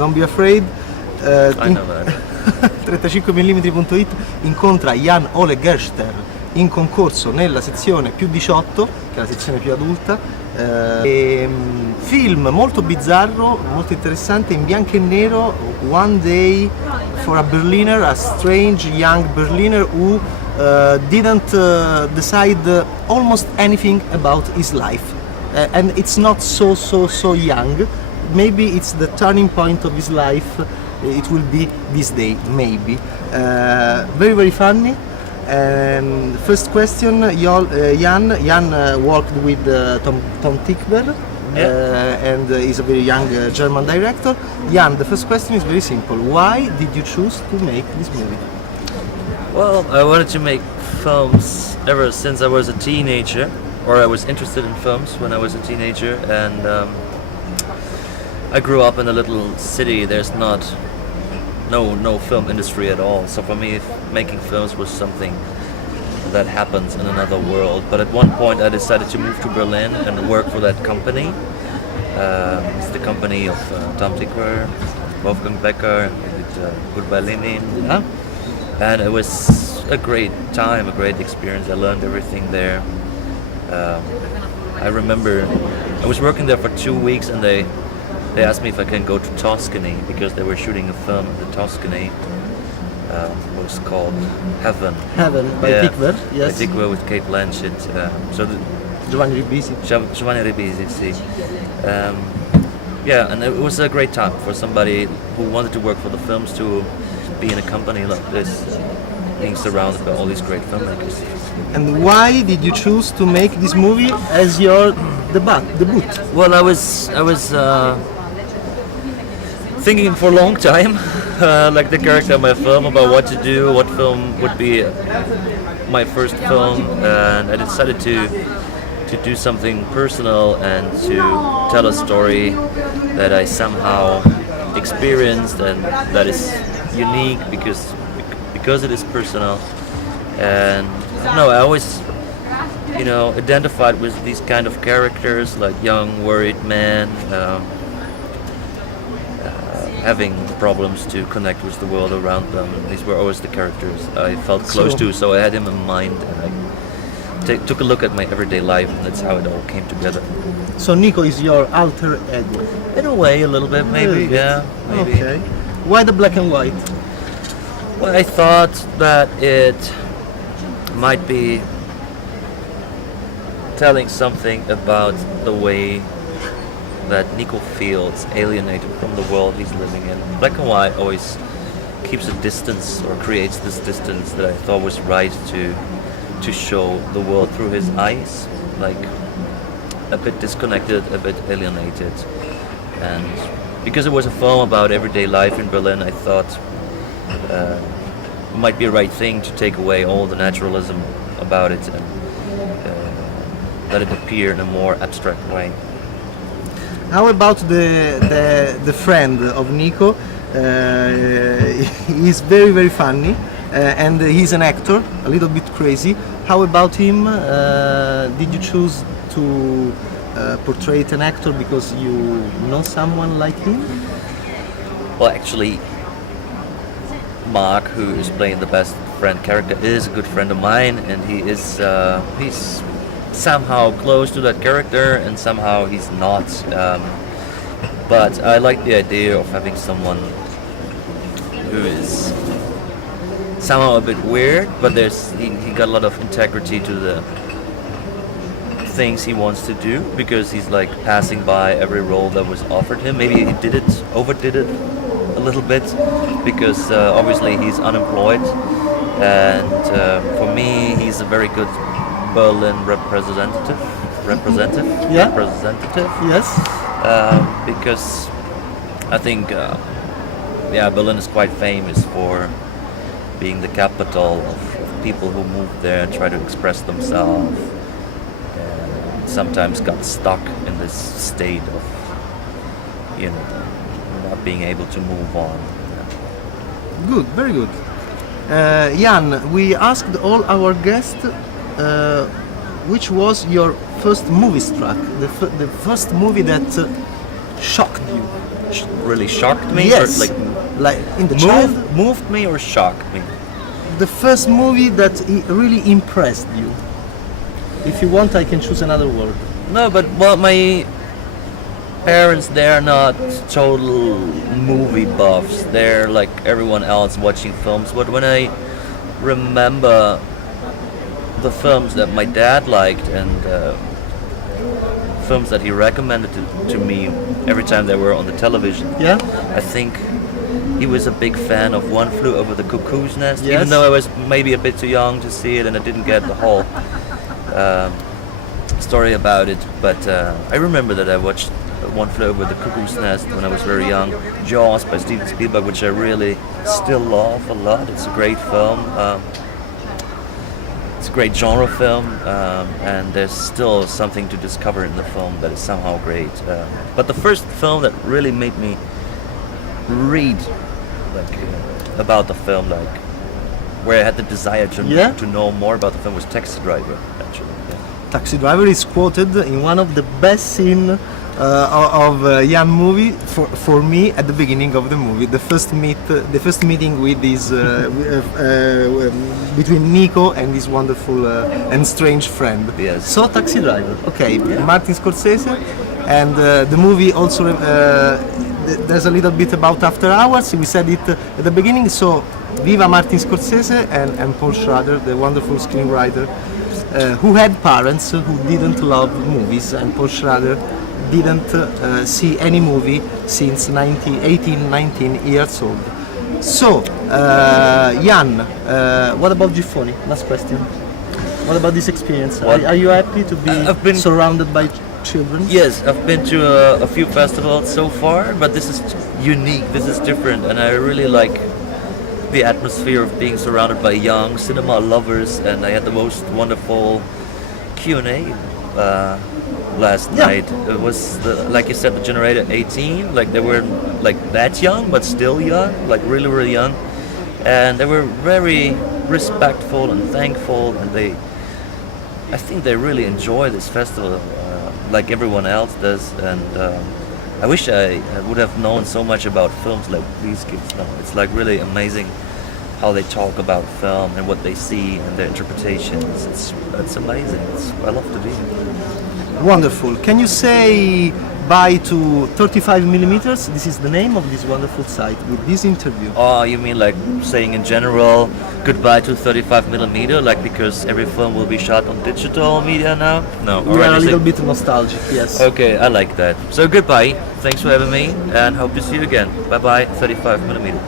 don't be afraid. I know that. 35mm.it incontra Jan Ole Gerster in concorso nella sezione più 18, che è la sezione più adulta. Film molto bizzarro, molto interessante, in bianco e nero. One Day for a Berliner, a strange young Berliner who didn't decide almost anything about his life, and it's not so young. Maybe it's the turning point of his life. It will be this day, maybe. Very funny. First question, Jan worked with Tom Tickwer, and is a very young German director. Jan, the first question is very simple. Why did you choose to make this movie? Well, I wanted to make films ever since I was a teenager, or I was interested in films when I was a teenager, and I grew up in a little city. There's no film industry at all. So for me, making films was something that happens in another world. But at one point, I decided to move to Berlin and work for that company. It's the company of Tom Tickwer, Wolfgang Becker, and Goodbye Lenin. And it was a great time, a great experience. I learned everything there. I remember I was working there for 2 weeks, and they asked me if I can go to Tuscany because they were shooting a film in Tuscany. It was called Heaven. Heaven by Tickwer, yes. By Tickwer with Kate Blanchett. Giovanni Ribisi. Giovanni Ribisi, see. And it was a great time for somebody who wanted to work for the films to be in a company like this, being surrounded by all these great filmmakers. And why did you choose to make this movie as your debut? Well, I was thinking for a long time, like the character of my film, about what to do, what film would be my first film, and I decided to do something personal and to tell a story that I somehow experienced and that is unique because it is personal. And I always identified with these kind of characters, like young worried man having problems to connect with the world around them. These were always the characters I felt close to, so I had him in mind, and I took a look at my everyday life, and that's how it all came together. So Nico is your alter ego? In a way, a little bit, maybe. Yeah, maybe. Okay. Why the black and white? Well, I thought that it might be telling something about the way that Nico feels alienated from the world he's living in. Black and white always keeps a distance, or creates this distance that I thought was right to show the world through his eyes, like a bit disconnected, a bit alienated. And because it was a film about everyday life in Berlin, I thought it might be a right thing to take away all the naturalism about it and let it appear in a more abstract way. How about the friend of Nico? He's very funny, and he's an actor, a little bit crazy. How about him? Did you choose to portray an actor because you know someone like him? Well, actually, Mark, who is playing the best friend character, is a good friend of mine, and he's somehow close to that character, and somehow he's not. But I like the idea of having someone who is somehow a bit weird, but he got a lot of integrity to the things he wants to do, because he's like passing by every role that was offered him. Maybe he overdid it a little bit, because obviously he's unemployed, and for me he's a very good Berlin representative. Yeah. Representative. Yes. Because I think Berlin is quite famous for being the capital of people who move there and try to express themselves. Sometimes got stuck in this state of not being able to move on. Good, very good. Jan, we asked all our guests which was your first movie struck, the first movie that shocked you. really shocked me? Yes, Or, like in the child, moved me or shocked me? the first movie that really impressed you. If you want, I can choose another word. No, but well, my parents, they're not total movie buffs. They're like everyone else watching films. But when I remember the films that my dad liked and films that he recommended to me every time they were on the television, Yeah. I think he was a big fan of One Flew Over the Cuckoo's Nest. Yes. Even though I was maybe a bit too young to see it and I didn't get the whole story about it, but I remember that I watched One Flew Over the Cuckoo's Nest when I was very young. Jaws by Steven Spielberg, which I really still love a lot. It's a great film. It's a great genre film, and there's still something to discover in the film that is somehow great. But the first film that really made me read about the film, where I had the desire to know more about the film, was Taxi Driver, actually. Yeah. Taxi Driver is quoted in one of the best scenes of Jan movie for me at the beginning of the movie. The first meeting with his between Nico and his wonderful and strange friend. Yes. So Taxi Driver. Okay, Martin Scorsese, and the movie also. There's a little bit about After Hours. We said it at the beginning. So, viva Martin Scorsese and Paul Schrader, the wonderful screenwriter, who had parents who didn't love movies, and Paul Schrader didn't see any movie since 19 years old. So, Jan, what about Giffoni? Last question. What about this experience? Are you happy to be surrounded by children? Yes, I've been to a few festivals so far, but this is unique, this is different, and I really like the atmosphere of being surrounded by young cinema lovers, and I had the most wonderful Q&A last night. It was, like you said, the generator 18, like they were like that young, but still young, like really, really young, and they were very respectful and thankful, and I think they really enjoy this festival like everyone else does, and I wish I would have known so much about films like these kids know. It's like really amazing how they talk about film and what they see and their interpretations. It's amazing. I love to be here. Wonderful. Can you say bye to 35mm? This is the name of this wonderful site with this interview. Oh, you mean like saying in general goodbye to 35mm, like because every film will be shot on digital media now? No, We are a little bit nostalgic, yes. Okay, I like that. So goodbye. Thanks for having me, and hope to see you again. Bye bye, 35mm.